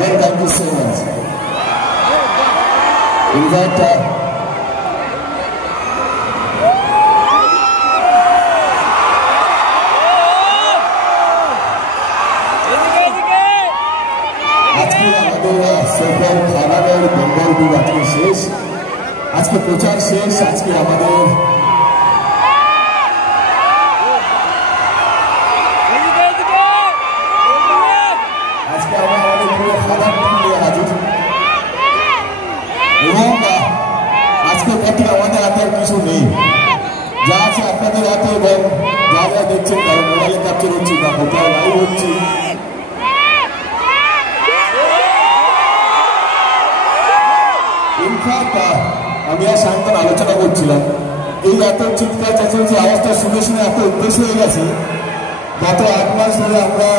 Again, thank you so much. In fact, খানাদের Bengal tour আজকে শেষ, আজকে প্রচার শেষ, আজকে আমাদের খাবার নিয়ে হাজির এবং আজকে প্রতি আমাদের হাতে কিছু নেই, যা আছে আপনাদের হাতে এবং যা যা দেখছেন তারা মোবাইলে ক্যাপচার হচ্ছে বা কোথাও লাইভ হচ্ছে। ইনফ্যাক্ট আমি আর শান্তন আলোচনা করছিলাম, এই এত চিৎকার চেঁচামেচি আওয়াজটা শুনে শুনে এত অভ্যেস হয়ে গেছে। গত 1 মাস ধরে আমরা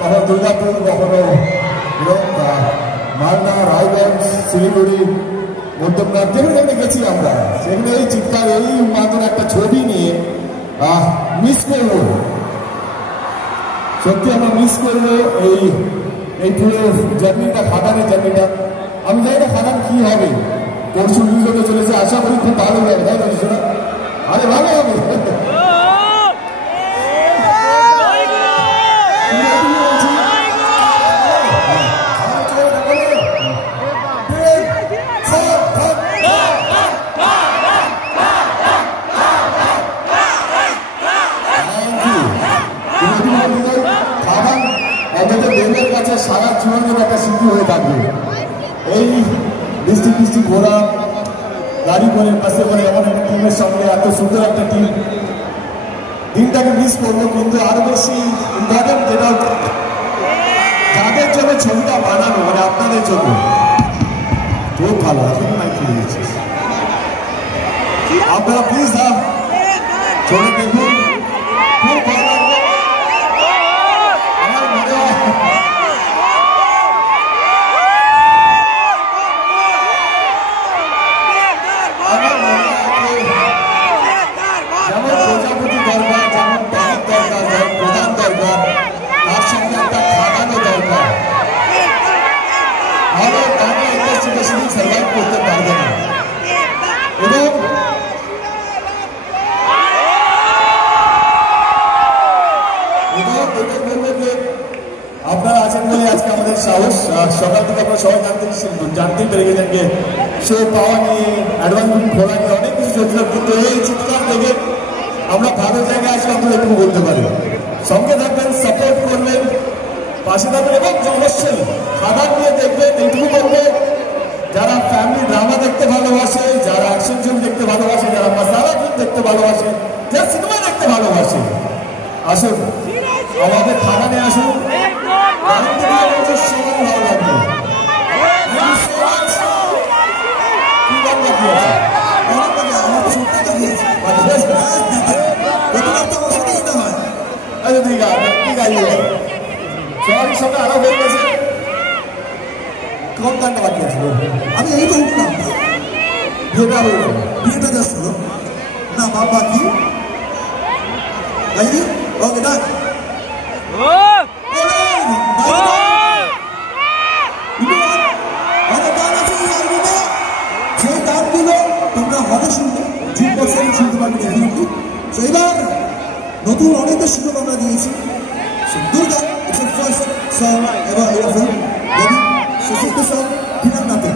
কখনো দুর্গাপুর, কখনো মালদা, রায়গঞ্জ, শিলিগুড়ি, মধ্যমগ্রাম যেখানে গেছি আমরা, সেখানে এই চিৎকার এই মাত্র একটা ছবি নিয়ে মিস করবো, সত্যি আমরা মিস করবো এই পুরো জার্নিটা, খাদানের জার্নিটা। আমি জানি না খাদান কি হবে, পরশু রিলিজ হতে চলেছে, আশা করি খুব ভালো হবে, তাই না কিছুটা? আরে ভালো হবে। দেবের কাছে সারা জীবনের একটা স্মৃতি হয়ে থাকবে। এই বৃষ্টি ঘোরা গাড়ি করে, বাসে করে এমন একটা টিমের সঙ্গে, এত সুন্দর একটা টিম, দিনটাকে মিস করবো। কিন্তু আরো বেশি ইম্পর্টেন্ট যেটা, যাদের জন্য ছবিটা বানানো, মানে আপনাদের জন্য, খুব ভালো। আপনারা প্লিজ ছবি দেখুন, খুব ভালো লাগবে। আমার মনে হয় যেমন প্রজাপতি দরকার, যেমন পানির দরকার, যেমন প্রধান দরকার, তার সঙ্গে একটা খাদানো দরকার। ভালো গানে ইন্ডাস্ট্রি বেশি দিন সার্ভাইভ করতে পারবে না। এবং আপনারা আছেন বলে আজকে আমাদের সাহস। সকাল থেকে আমরা সবাই জানতেই পেরে গেছেন যে শো পাওয়া নিয়ে, অ্যাডভান্স বুকিং খোলা নিয়ে অনেক কিছু চলছিল, কিন্তু এই চিৎকার থেকে আমরা ভালো জায়গায় আসলে আপনারা একটু বলতে পারি। সঙ্গে থাকবেন, সাপোর্ট করবেন, পাশে থাকবেন এবং অবশ্যই খাবার নিয়ে দেখবেন। এইটুকু বলবো, যারা ফ্যামিলি ড্রামা দেখতে ভালোবাসে, যারা অ্যাকশন ফিল্ম দেখতে ভালোবাসে, যারা মাসালা ফিল্ম দেখতে ভালোবাসে, যারা সিনেমা দেখতে ভালোবাসে, আসুন আমাদের খাদানে আসুন। সবাই ভালো লাগবে। সবারই সঙ্গে আরো হয়ে গেছে। কোন গানটা বাকি আছে? আমি এই তো উঠলাম, বিয়েটা হয়ে গেল, বিয়েটা জাস্ট হলো না, বাপ বাকি গাইনি। ওকে ডান। অনেক গান আছে এই অ্যালবামে, যে গানগুলো তোমরা হবে শুনবে, 2% শুনতে পারবে ডেফিনেটলি। তো এবার নতুন অনেকটা সুযোগ আমরা দিয়েছি। Durga it's a first song এবার এরকম রেডি। সো সেকেন্ড সং বিনা নাতে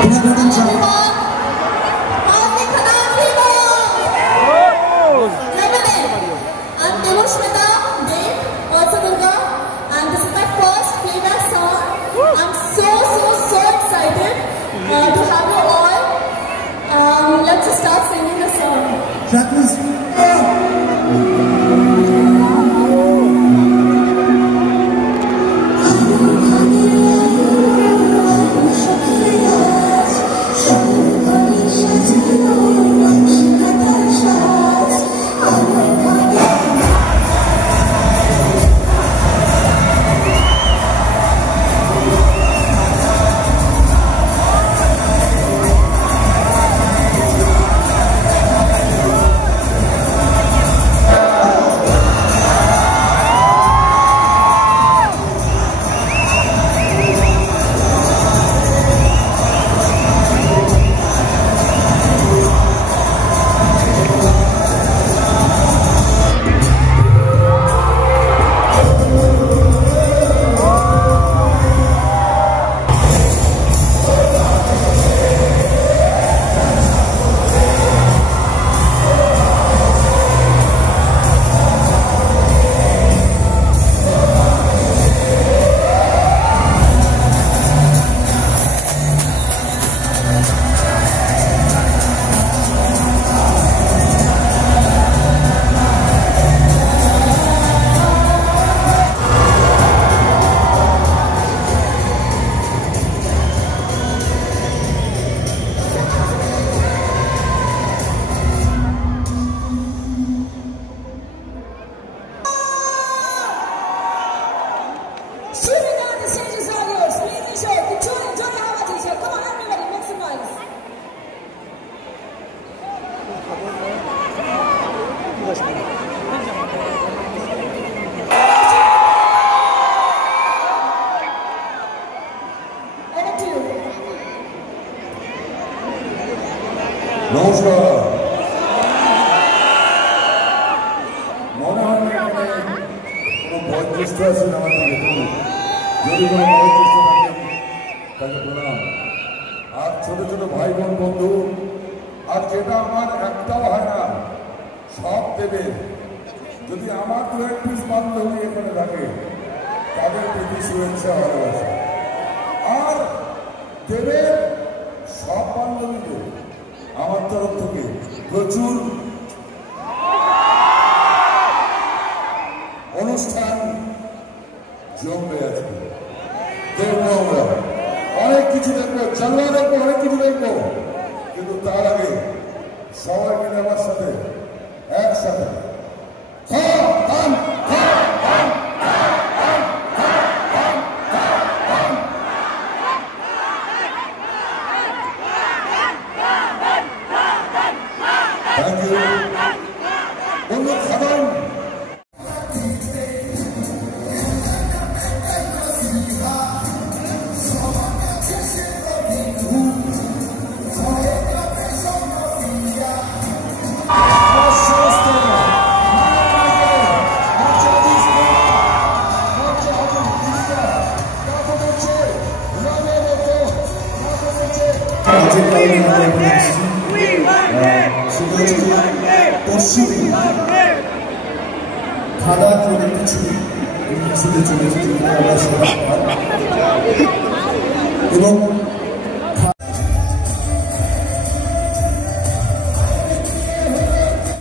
বিনা রেডিং song. Let's just start singing the song. Track list. Show সুস্থ আছেন আমার দিকে যদি কোনো বয়োজ্যেষ্ঠ থাকেন তাকে প্রণাম। আর ছোট ছোট ভাই বোন বন্ধু, আর যেটা আমার একটাও হয় না সব দেবে। যদি আমার দু এক পিস বান্ধবী এখানে থাকে তাদের প্রতি শুভেচ্ছা ভালোবাসা, আর দেবে সব বান্ধবীদের আমার তরফ থেকে প্রচুর অনুষ্ঠান জমবে আছে। দেখবো আমরা অনেক কিছু দেখবো, জানলা দেখবো, অনেক কিছু দেখবো, কিন্তু তার আগে সবাই মিলে আমার সাথে একসাথে থ্যাংক ইউ বন্ধু খাদান। খাদা করে কিছু চলে চলেছে এবং